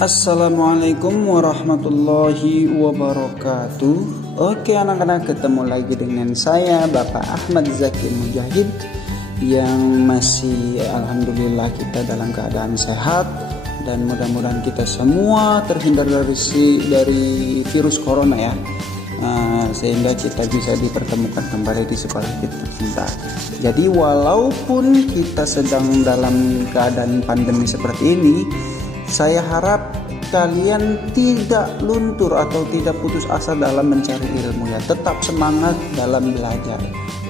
Assalamualaikum warahmatullahi wabarakatuh. Oke anak-anak, ketemu lagi dengan saya Bapak Ahmad Zaki Mujahid, yang masih alhamdulillah kita dalam keadaan sehat, dan mudah-mudahan kita semua terhindar dari virus corona ya, sehingga kita bisa dipertemukan kembali di sekolah kita tercinta. Jadi walaupun kita sedang dalam keadaan pandemi seperti ini, saya harap kalian tidak luntur atau tidak putus asa dalam mencari ilmu ya. Tetap semangat dalam belajar,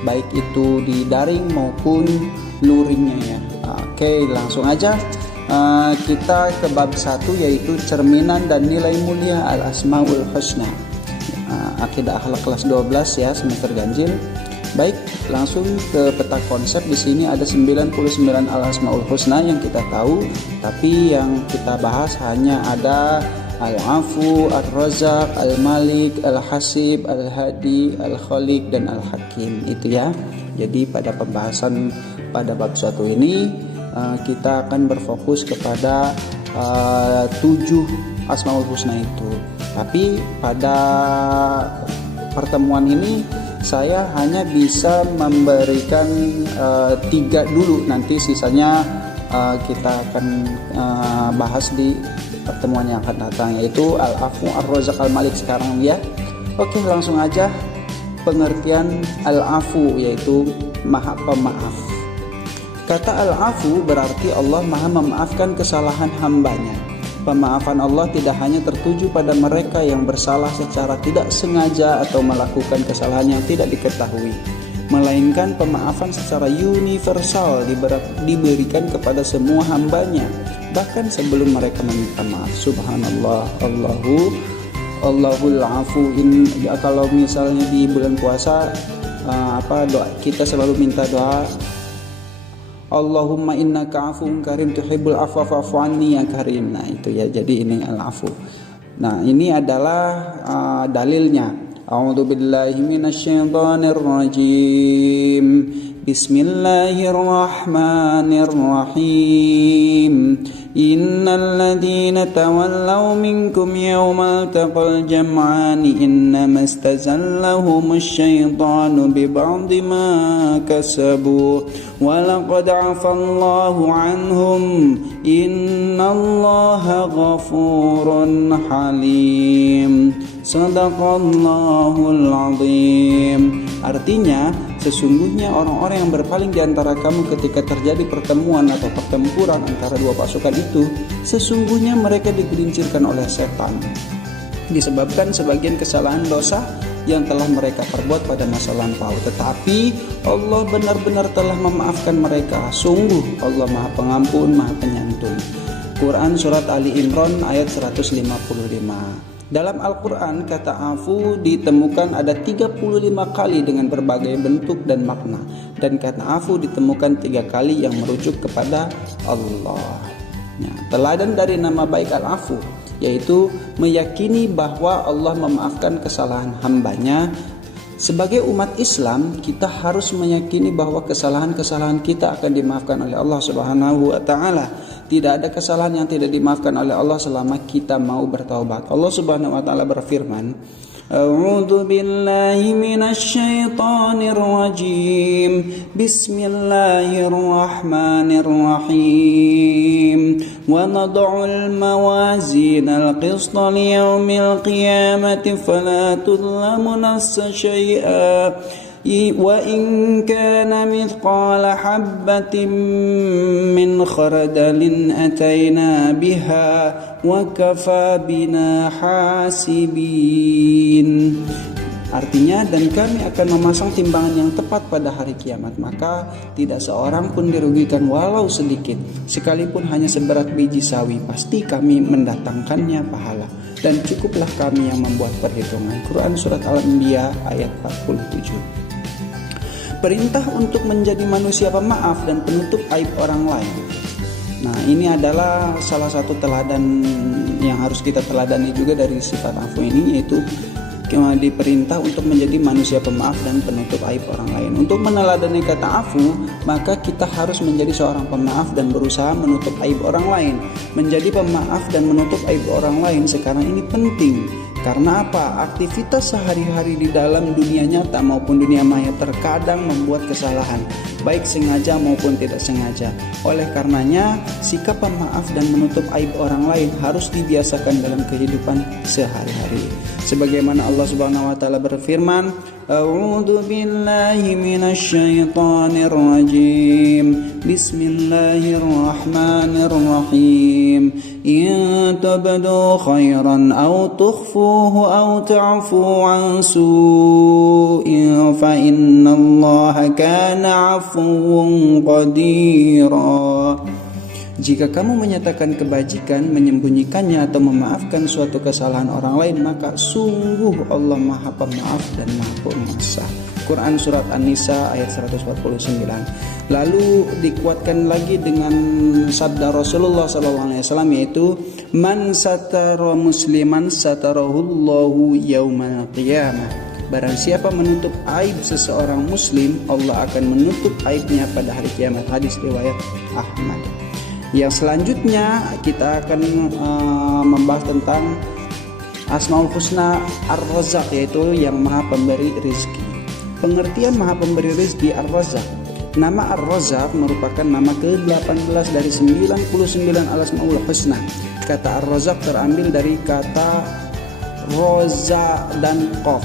baik itu di daring maupun luringnya ya. Oke, langsung aja kita ke bab 1, yaitu cerminan dan nilai mulia al-asmaul husna. Akidah akhlak kelas 12 ya, semester ganjil. Baik, langsung ke peta konsep. Di sini ada 99 al-asmaul husna yang kita tahu, tapi yang kita bahas hanya ada al-afu, ar-razak, al-malik, al-hasib, al-hadi, al-khaliq, dan al-hakim. Itu ya. Jadi pada pembahasan pada bab 1 ini kita akan berfokus kepada 7 asmaul husna itu. Tapi pada pertemuan ini saya hanya bisa memberikan 3 dulu, nanti sisanya kita akan bahas di pertemuan yang akan datang, yaitu al-afu, ar-razak, al-malik sekarang ya. Oke, langsung aja. Pengertian al-afu yaitu maha pemaaf. Kata al-afu berarti Allah maha memaafkan kesalahan hambanya. Pemaafan Allah tidak hanya tertuju pada mereka yang bersalah secara tidak sengaja atau melakukan kesalahan yang tidak diketahui, melainkan pemaafan secara universal diberikan kepada semua hambanya, bahkan sebelum mereka meminta maaf. Subhanallah, Allahul afu. Kalau misalnya di bulan puasa doa kita selalu minta doa, Allahumma innaka afuwun karim tuhibbul afwa fa'fu anni ya karim. Nah itu ya, jadi ini al-afu. Nah ini adalah dalilnya. A'udzu billahi minasyaitonir rajim. Bismillahirrahmanirrahim. Innal ladzina tawallaw minkum yawmal taqal jam'ani innama istazallahumuz syaitanu bi ba'di ma kasabu wa laqad 'afallahu 'anhum innallaha ghafurun halim. Shadaqallahul 'azim. Artinya, sesungguhnya orang-orang yang berpaling di antara kamu ketika terjadi pertemuan atau pertempuran antara dua pasukan itu, sesungguhnya mereka digelincirkan oleh setan disebabkan sebagian kesalahan dosa yang telah mereka perbuat pada masa lampau. Tetapi Allah benar-benar telah memaafkan mereka. Sungguh Allah Maha Pengampun, Maha Penyantun. Quran Surat Ali Imran ayat 155. Dalam Al-Quran, kata afu ditemukan ada 35 kali dengan berbagai bentuk dan makna. Dan kata afu ditemukan 3 kali yang merujuk kepada Allah. Nah, teladan dari nama baik al-afu, yaitu meyakini bahwa Allah memaafkan kesalahan hambanya. Sebagai umat Islam, kita harus meyakini bahwa kesalahan-kesalahan kita akan dimaafkan oleh Allah Subhanahu wa Ta'ala. Tidak ada kesalahan yang tidak dimaafkan oleh Allah selama kita mau bertaubat. Allah Subhanahu wa Ta'ala berfirman, A'udzu billahi minasyaitonir rajim. Bismillahirrahmanirrahim. Wa nad'ul mawazinal qista liyaumil qiyamati fala tudlamu nafsun syai'a. Wa in kana mithqala habbatin min khardalin ataina biha wa kafa bina hasibin. Artinya, dan kami akan memasang timbangan yang tepat pada hari kiamat, maka tidak seorang pun dirugikan walau sedikit, sekalipun hanya seberat biji sawi, pasti kami mendatangkannya pahala, dan cukuplah kami yang membuat perhitungan. Quran Surat Al-Anbiya ayat 47. Perintah untuk menjadi manusia pemaaf dan penutup aib orang lain. Nah, ini adalah salah satu teladan yang harus kita teladani juga dari sifat afu ini, yaitu diperintah untuk menjadi manusia pemaaf dan penutup aib orang lain. Untuk meneladani kata afu, maka kita harus menjadi seorang pemaaf dan berusaha menutup aib orang lain. Menjadi pemaaf dan menutup aib orang lain sekarang ini penting. Karena apa? Aktivitas sehari-hari di dalam dunia nyata maupun dunia maya terkadang membuat kesalahan, baik sengaja maupun tidak sengaja. Oleh karenanya, sikap pemaaf dan menutup aib orang lain harus dibiasakan dalam kehidupan sehari-hari. Sebagaimana Allah Subhanahu wa taala berfirman, A'udzu billahi minasy syaithanir rajim. Bismillahirrahmanirrahim. In tabdu khairan aw tukhfuhu aw ta'fu an su'in fa innallaha kana 'afuwwan qadira. Jika kamu menyatakan kebajikan, menyembunyikannya atau memaafkan suatu kesalahan orang lain, maka sungguh Allah Maha Pemaaf dan Maha Penguasa. Quran Surat An-Nisa ayat 149. Lalu dikuatkan lagi dengan sabda Rasulullah SAW, yaitu Man satara musliman satarahullahu yaumal qiyamah. Barang siapa menutup aib seseorang muslim, Allah akan menutup aibnya pada hari kiamat. Hadis riwayat Ahmad. Yang selanjutnya kita akan membahas tentang Asmaul Husna Ar-Razzaq, yaitu yang Maha Pemberi Rizki. Pengertian Maha Pemberi Rizki Ar-Razzaq. Nama Ar-Razzaq merupakan nama ke-18 dari 99 Al-Asmaul Husna. Kata Ar-Razzaq terambil dari kata Roza dan Qaf,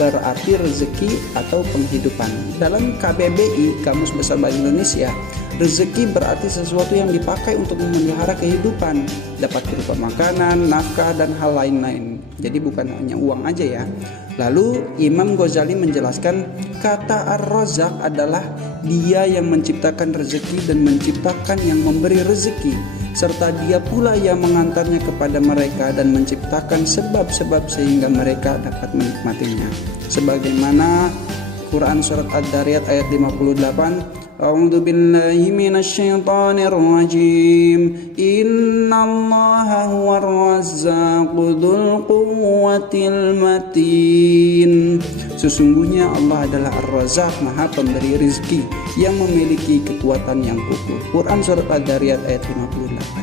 berarti rezeki atau penghidupan. Dalam KBBI, Kamus Besar Bahasa Indonesia, rezeki berarti sesuatu yang dipakai untuk memelihara kehidupan, dapat berupa makanan, nafkah, dan hal lain-lain. Jadi bukan hanya uang aja ya. Lalu Imam Ghazali menjelaskan kata Ar-Razzaq adalah dia yang menciptakan rezeki dan menciptakan yang memberi rezeki, serta dia pula yang mengantarnya kepada mereka dan menciptakan sebab-sebab sehingga mereka dapat menikmatinya. Sebagaimana Quran Surat Ad-Dariyat ayat 58, A'udzu billahi minasy syaithanir rajim. Innallaha huwar razzaqu dzul quwwatil matin. Sesungguhnya Allah adalah Ar-Razzaq, Maha Pemberi rizki yang memiliki kekuatan yang kokoh. Quran Surat Ad-Dariyat ayat 58.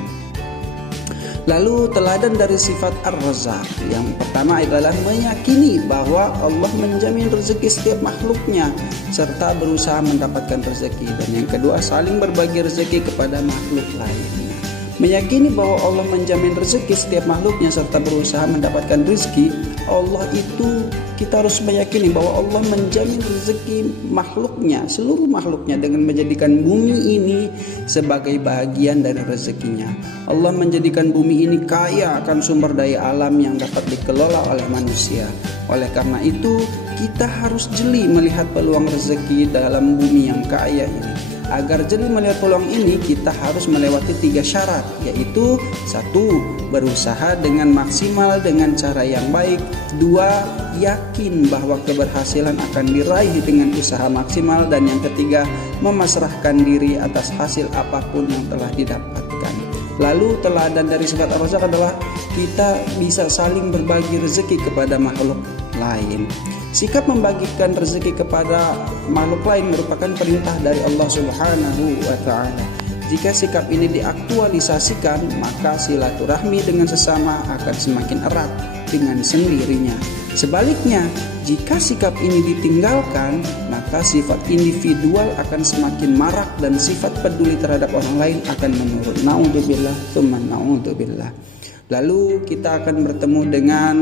Lalu teladan dari sifat Ar-Razzaq, yang pertama adalah meyakini bahwa Allah menjamin rezeki setiap makhluknya serta berusaha mendapatkan rezeki. Dan yang kedua, saling berbagi rezeki kepada makhluk lainnya. Meyakini bahwa Allah menjamin rezeki setiap makhluknya serta berusaha mendapatkan rezeki. Allah itu kita harus meyakini bahwa Allah menjamin rezeki makhluknya, seluruh makhluknya, dengan menjadikan bumi ini sebagai bagian dari rezekinya. Allah menjadikan bumi ini kaya akan sumber daya alam yang dapat dikelola oleh manusia. Oleh karena itu, kita harus jeli melihat peluang rezeki dalam bumi yang kaya ini. Agar jeli melihat peluang ini, kita harus melewati 3 syarat, yaitu 1. Berusaha dengan maksimal dengan cara yang baik. 2. Yakin bahwa keberhasilan akan diraih dengan usaha maksimal. Dan yang ketiga, memasrahkan diri atas hasil apapun yang telah didapatkan. Lalu teladan dari sifat Ar-Razzaq adalah kita bisa saling berbagi rezeki kepada makhluk lain. Sikap membagikan rezeki kepada makhluk lain merupakan perintah dari Allah Subhanahu wa ta'ala. Jika sikap ini diaktualisasikan, maka silaturahmi dengan sesama akan semakin erat dengan sendirinya. Sebaliknya, jika sikap ini ditinggalkan, maka sifat individual akan semakin marak dan sifat peduli terhadap orang lain akan menurun. Na'udzubillah, tsumma na'udzubillah. Lalu kita akan bertemu dengan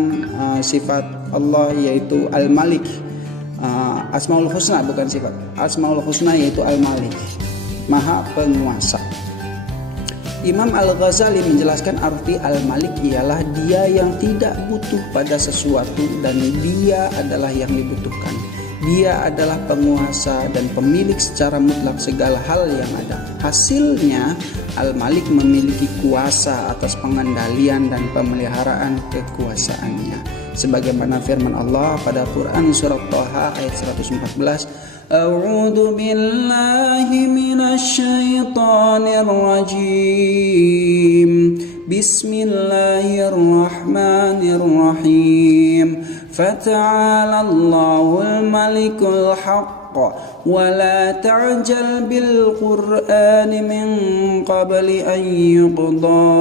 sifat Allah, yaitu Al-Malik. Asmaul Husna, bukan sifat. Asmaul Husna yaitu Al-Malik, Maha Penguasa. Imam Al-Ghazali menjelaskan arti Al-Malik ialah dia yang tidak butuh pada sesuatu dan dia adalah yang dibutuhkan. Dia adalah penguasa dan pemilik secara mutlak segala hal yang ada. Hasilnya, Al-Malik memiliki kuasa atas pengendalian dan pemeliharaan kekuasaannya. Sebagaimana firman Allah pada Quran Surat Thaha ayat 114, A'udzu billahi minasy syaithanir rajim. Bismillahirrahmanirrahim. فتعالى الله الملك الحق ولا تعجل بالقرآن من قبل أن يقضى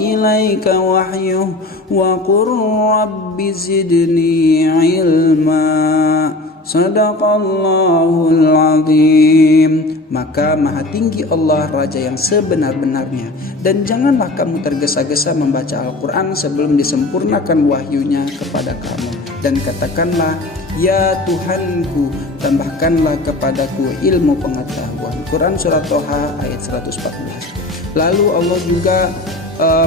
إليك وحيه وقل رب زدني علما. Sadaqallahul azim. Maka maha tinggi Allah Raja yang sebenar-benarnya, dan janganlah kamu tergesa-gesa membaca Al-Quran sebelum disempurnakan wahyunya kepada kamu. Dan katakanlah, ya Tuhanku, tambahkanlah kepadaku ilmu pengetahuan. Quran Surat Toha ayat 114. Lalu Allah juga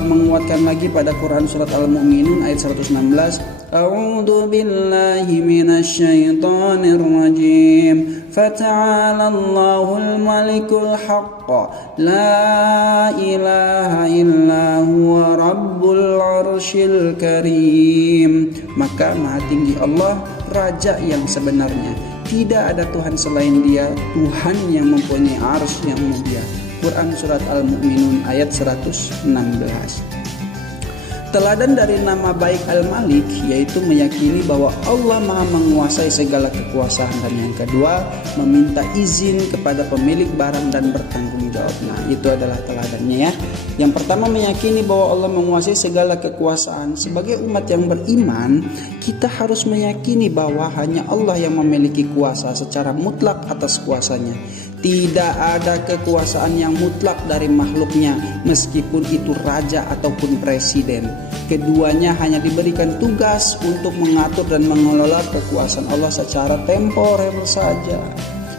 menguatkan lagi pada Quran Surat Al-Mu'minun ayat 116. A'udzu billahi minasyaitonir rajim. Fata'alallahul malikul haqq. La ilaha illa huwa rabbul arsyil karim. Maka maha tinggi Allah, Raja yang sebenarnya. Tidak ada Tuhan selain Dia, Tuhan yang mempunyai arsy yang mulia. Quran Surat Al-Mu'minun ayat 116. Teladan dari nama baik Al-Malik yaitu meyakini bahwa Allah Maha menguasai segala kekuasaan, dan yang kedua meminta izin kepada pemilik barang dan bertanggung jawab. Nah, itu adalah teladannya ya. Yang pertama meyakini bahwa Allah menguasai segala kekuasaan. Sebagai umat yang beriman, kita harus meyakini bahwa hanya Allah yang memiliki kuasa secara mutlak atas kuasanya. Tidak ada kekuasaan yang mutlak dari makhluknya, meskipun itu raja ataupun presiden. Keduanya hanya diberikan tugas untuk mengatur dan mengelola kekuasaan Allah secara temporer saja.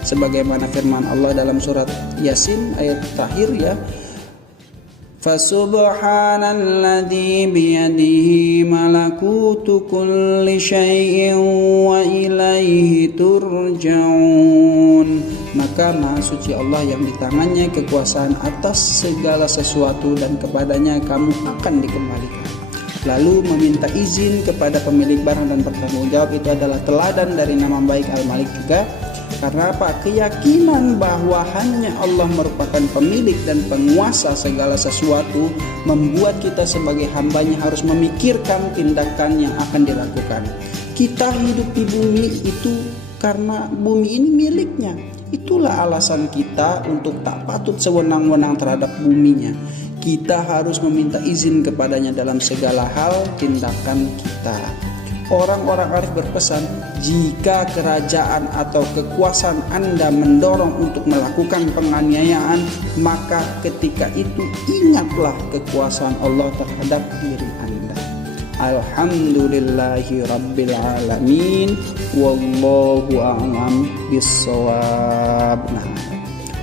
Sebagaimana firman Allah dalam surat Yasin ayat terakhir ya. Fasubhanalladzi biyadihi malakutu kulli syai'in wa ilaihi turja'un. Maka maha suci Allah yang di tangannya kekuasaan atas segala sesuatu, dan kepadanya kamu akan dikembalikan. Lalu meminta izin kepada pemilik barang dan bertanggung jawab, itu adalah teladan dari nama baik Al-Malik juga. Karena apa? Keyakinan bahwa hanya Allah merupakan pemilik dan penguasa segala sesuatu membuat kita sebagai hambanya harus memikirkan tindakan yang akan dilakukan. Kita hidup di bumi itu karena bumi ini miliknya. Itulah alasan kita untuk tak patut sewenang-wenang terhadap buminya. Kita harus meminta izin kepadanya dalam segala hal tindakan kita. Orang-orang arif berpesan, jika kerajaan atau kekuasaan Anda mendorong untuk melakukan penganiayaan, maka ketika itu ingatlah kekuasaan Allah terhadap diri Anda. Alhamdulillahi Rabbil Alamin. Wallahu a'lam bissawab. Nah,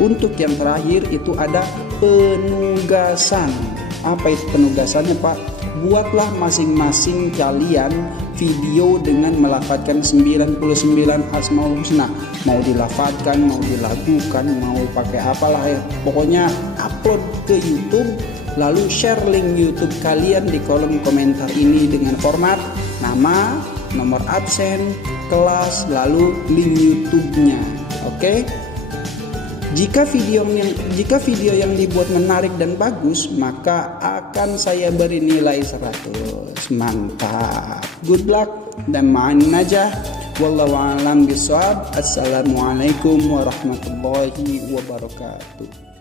untuk yang terakhir itu ada penugasan. Apa itu penugasannya, Pak? Buatlah masing-masing kalian video dengan melafadzkan 99 Asmaul Husna. Mau dilafadzkan, mau dilakukan, mau pakai apalah ya. Pokoknya upload ke YouTube, lalu share link YouTube kalian di kolom komentar ini dengan format nama, nomor absen, kelas, lalu link YouTube-nya. Oke? Jika video yang dibuat menarik dan bagus, maka akan saya beri nilai 100. Mantap. Good luck dan mainin aja. Wallahu a'lam bishawab. Assalamualaikum warahmatullahi wabarakatuh.